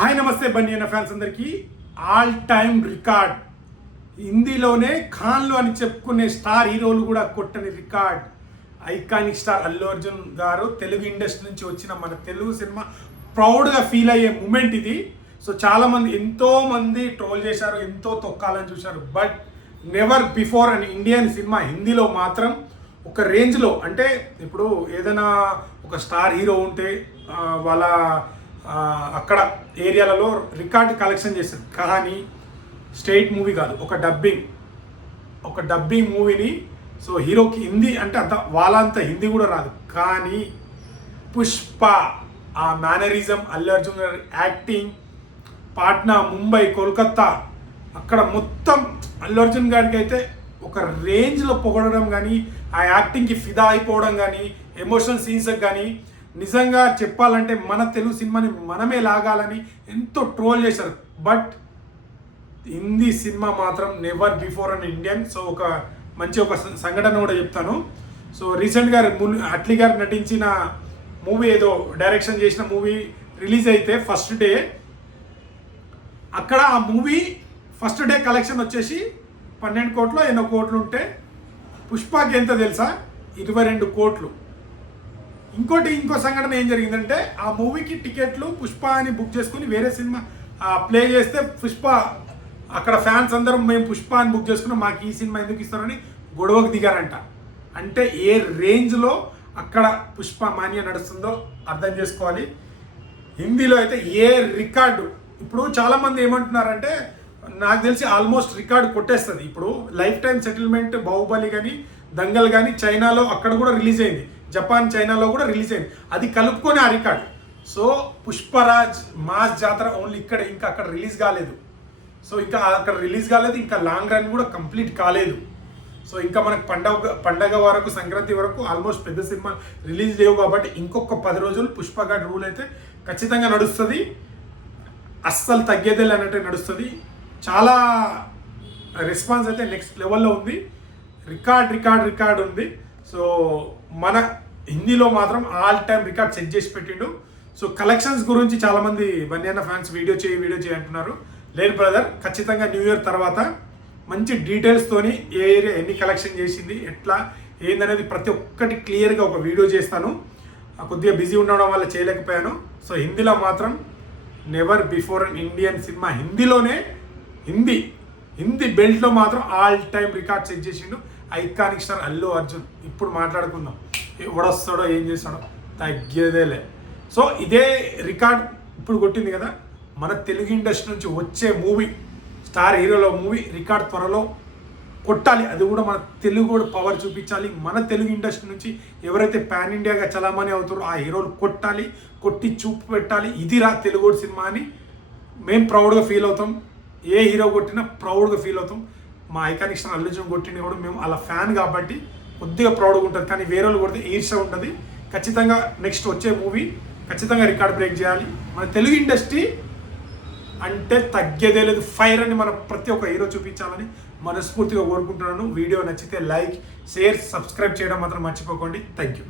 Hi నమస్తే బన్నీ అన్న fans అందరికీ ఆల్ టైమ్ రికార్డ్ హిందీలోనే ఖాన్లు అని చెప్పుకునే స్టార్ హీరోలు కూడా కొట్టని record iconic star Allu Arjun garu Telugu industry నుంచి వచ్చిన మన తెలుగు సినిమా ప్రౌడ్గా ఫీల్ అయ్యే మూమెంట్ ఇది. సో చాలామంది ఎంతోమంది ట్రోల్ చేశారు, ఎంతో తొక్కాలని చూశారు, బట్ నెవర్ బిఫోర్ అని ఇండియన్ సినిమా హిందీలో మాత్రం ఒక రేంజ్లో, అంటే ఇప్పుడు ఏదైనా ఒక స్టార్ హీరో ఉంటే వాళ్ళ అక్కడ ఏరియాలలో రికార్డ్ కలెక్షన్ చేస్తారు, కానీ స్టేట్ మూవీ కాదు, ఒక డబ్బింగ్ మూవీని. సో హీరోకి హిందీ అంటే అంత వాళ్ళంత హిందీ కూడా రాదు, కానీ పుష్ప ఆ మేనరిజం, అల్లు అర్జున్ గారి యాక్టింగ్, పాట్నా, ముంబై, కోల్కత్తా అక్కడ మొత్తం అల్లు అర్జున్ గారికి అయితే ఒక రేంజ్లో పొగడడం కానీ, ఆ యాక్టింగ్కి ఫిదా అయిపోవడం కానీ, ఎమోషనల్ సీన్స్కి కానీ నిజంగా చెప్పాలంటే మన తెలుగు సినిమాని మనమే లాగాలని ఎంతో ట్రోల్ చేశారు. బట్ హిందీ సినిమా మాత్రం never before an Indian. So ఒక సంఘటన కూడా చెప్తాను. సో రీసెంట్గా అట్లీ గారు నటించిన మూవీ, ఏదో డైరెక్షన్ చేసిన మూవీ రిలీజ్ అయితే ఫస్ట్ డే, అక్కడ ఆ మూవీ ఫస్ట్ డే కలెక్షన్ వచ్చేసి 12 కోట్లు ఎన్నో కోట్లు ఉంటే పుష్పకి ఎంత తెలుసా, 22 కోట్లు. ఇంకో సంఘటన ఏం జరిగిందంటే, ఆ మూవీకి టికెట్లు పుష్ప అని బుక్ చేసుకుని వేరే సినిమా ప్లే చేస్తే పుష్ప అక్కడ ఫ్యాన్స్ అందరం మేము పుష్ప అని బుక్ చేసుకున్నాం, మాకు ఈ సినిమా ఎందుకు ఇస్తారని గొడవకు దిగారంట. అంటే ఏ రేంజ్లో అక్కడ పుష్ప మాన్య నడుస్తుందో అర్థం చేసుకోవాలి. హిందీలో అయితే ఏ రికార్డు, ఇప్పుడు చాలామంది ఏమంటున్నారంటే, నాకు తెలిసి ఆల్మోస్ట్ రికార్డు కొట్టేస్తుంది. ఇప్పుడు లైఫ్ టైం సెటిల్మెంట్ బాహుబలి కానీ, దంగల్ కానీ చైనాలో అక్కడ కూడా రిలీజ్ అయింది, జపాన్, చైనాలో కూడా రిలీజ్ అయింది, అది కలుపుకొని ఆ రికార్డ్. సో పుష్పరాజ్ మాస్ జాతర ఓన్లీ ఇక్కడ, ఇంకా అక్కడ రిలీజ్ కాలేదు. సో ఇంకా అక్కడ రిలీజ్ కాలేదు, ఇంకా లాంగ్ రన్ కూడా కంప్లీట్ కాలేదు. సో ఇంకా మనకు పండగ వరకు, సంక్రాంతి వరకు ఆల్మోస్ట్ పెద్ద సినిమా రిలీజ్ లేవు, కాబట్టి ఇంకొక 10 రోజులు పుష్పఘాట్ రూల్ అయితే ఖచ్చితంగా నడుస్తుంది, అస్సలు తగ్గేదే అన్నట్టే నడుస్తుంది. చాలా రెస్పాన్స్ అయితే నెక్స్ట్ లెవెల్లో ఉంది, రికార్డ్ ఉంది. సో మన హిందీలో మాత్రం ఆల్ టైమ్ రికార్డ్ సెట్ చేసి పెట్టిండు. సో కలెక్షన్స్ గురించి చాలామంది బన్యాన్న ఫ్యాన్స్ వీడియో చేయి అంటున్నారు. లేదు బ్రదర్, ఖచ్చితంగా న్యూ ఇయర్ తర్వాత మంచి డీటెయిల్స్తోని ఏ ఏరియా ఎన్ని కలెక్షన్ చేసింది, ఎట్లా ఏందనేది ప్రతి ఒక్కటి క్లియర్గా ఒక వీడియో చేస్తాను. కొద్దిగా బిజీ ఉండడం వల్ల చేయలేకపోయాను. సో హిందీలో మాత్రం never before an Indian cinema హిందీలోనే, హిందీ బెల్ట్లో మాత్రం ఆల్ టైమ్ రికార్డ్ సెట్ చేసిండు ఐకానిక్ స్టార్ అల్లు అర్జున్. ఇప్పుడు మాట్లాడుకుందాం, ఎవడొస్తాడో ఏం చేస్తాడో తగ్గేదేలే. సో ఇదే రికార్డ్ ఇప్పుడు కొట్టింది కదా, మన తెలుగు ఇండస్ట్రీ నుంచి వచ్చే మూవీ, స్టార్ హీరోలో మూవీ రికార్డ్ త్వరలో కొట్టాలి. అది కూడా మన తెలుగు కూడా పవర్ చూపించాలి. మన తెలుగు ఇండస్ట్రీ నుంచి ఎవరైతే పాన్ ఇండియాగా చలామణి అవుతారో ఆ హీరోలు కొట్టి చూపు పెట్టాలి. ఇది రా తెలుగు సినిమా అని మేము ప్రౌడ్గా ఫీల్ అవుతాం. ఏ హీరో కొట్టినా ప్రౌడ్గా ఫీల్ అవుతాం. మా ఐకానిక్ స్టార్ అల్లు అర్జున్ కొట్టిన కూడా మేము అలా ఫ్యాన్ కాబట్టి కొద్దిగా ప్రౌడ్గా ఉంటుంది, కానీ వేరే వాళ్ళు కొడితే ఈర్ష్య ఉంటుంది. ఖచ్చితంగా నెక్స్ట్ వచ్చే మూవీ ఖచ్చితంగా రికార్డ్ బ్రేక్ చేయాలి. మన తెలుగు ఇండస్ట్రీ అంటే తగ్గేదే లేదు, ఫైర్ అని మనం ప్రతి ఒక్క హీరో చూపించాలని మనస్ఫూర్తిగా కోరుకుంటున్నాను. వీడియో నచ్చితే లైక్, షేర్, సబ్స్క్రైబ్ చేయడం మాత్రం మర్చిపోకండి. Thank you.